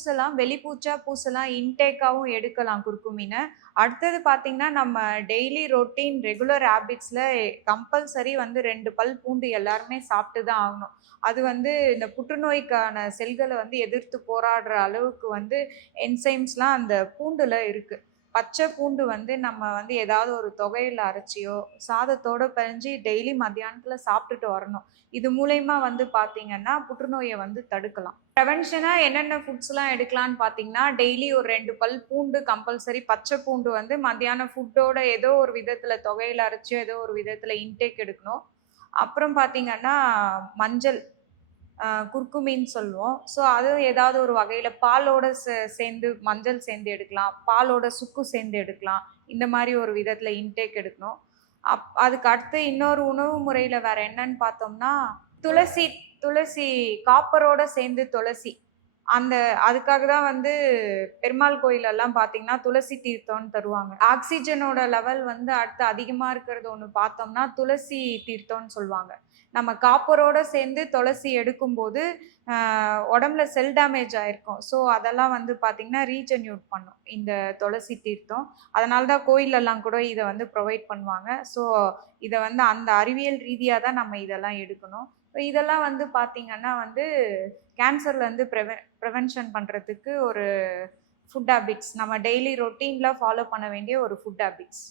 பூசலாம். வெளிப்பூச்சா பூசலாம். இன்டேக்காவும் எடுக்கலாம் குர்குமின. அடுத்தது பார்த்தீங்கன்னா, நம்ம டெய்லி ரொட்டீன் ரெகுலர் ஹேபிட்ஸ்ல கம்பல்சரி வந்து 2 பல் பூண்டு எல்லாருமே சாப்பிட்டு தான் ஆகணும். அது வந்து இந்த புற்றுநோய்க்கான செல்கள வந்து எதிர்த்து போராடுற அளவுக்கு வந்து என்சைம்ஸ்லாம் அந்த பூண்டுல இருக்கு. பச்சை பூண்டு வந்து நம்ம வந்து ஏதாவது ஒரு தொகையில அரைச்சியோ, சாதத்தோட பெனஞ்சு டெய்லி மத்தியானத்துல சாப்பிட்டுட்டு வரணும். இது மூலியமா வந்து பார்த்தீங்கன்னா, புற்றுநோய வந்து தடுக்கலாம். பிரிவென்ஷனா என்னென்ன ஃபுட்ஸ்லாம் எடுக்கலான்னு பார்த்தீங்கன்னா, டெய்லி ஒரு 2 பல் பூண்டு கம்பல்சரி பச்சை பூண்டு வந்து மத்தியானம் ஃபுட்டோட ஏதோ ஒரு விதத்தில தொகையில அரைச்சோ, ஏதோ ஒரு விதத்தில இன்டேக் எடுக்கணும். அப்புறம் பார்த்தீங்கன்னா, மஞ்சள் குர்குமின்னு சொல்லுவோம். ஸோ, அதுவும் ஏதாவது ஒரு வகையில பாலோட சேர்ந்து மஞ்சள் சேர்ந்து எடுக்கலாம். பாலோட சுக்கு சேர்ந்து எடுக்கலாம். இந்த மாரி ஒரு விதத்தில இன்டேக் எடுக்கணும். அதுக்கு அடுத்து இன்னொரு உணவு முறையில வேற என்னன்னு பார்த்தோம்னா, துளசி துளசி காப்பரோட சேர்ந்து துளசி. அந்த அதுக்காக தான் வந்து பெருமாள் கோயிலெல்லாம் பார்த்தீங்கன்னா, துளசி தீர்த்தம்ன்னு தருவாங்க. ஆக்ஸிஜனோட லெவல் வந்து அடுத்து அதிகமா இருக்கிறது ஒண்ணு பார்த்தோம்னா, துளசி தீர்த்தம்ன்னு சொல்லுவாங்க. நம்ம காப்பரோட சேர்ந்து துளசி எடுக்கும்போது, அ உடம்புல செல் டேமேஜ் ஆயிருக்கும். ஸோ, அதெல்லாம் வந்து பார்த்தீங்கன்னா, ரீஜென்யூட் பண்ணும். இந்த துளசி தீர்த்தம். அதனால தான் கோயிலெல்லாம் கூட இத வந்து ப்ரொவைட் பண்ணுவாங்க. ஸோ, இத வந்து அந்த அறிவியல் ரீதியா தான் நம்ம இதெல்லாம் எடுக்கணும். இதெல்லாம் வந்து பார்த்தீங்கன்னா வந்து, கேன்சர்லேருந்து ப்ரிவென்ஷன் பண்றதுக்கு ஒரு ஃபுட் ஹேபிட்ஸ். நம்ம டெய்லி ரொட்டீன்ல ஃபாலோ பண்ண வேண்டிய ஒரு ஃபுட் ஹேபிட்ஸ்.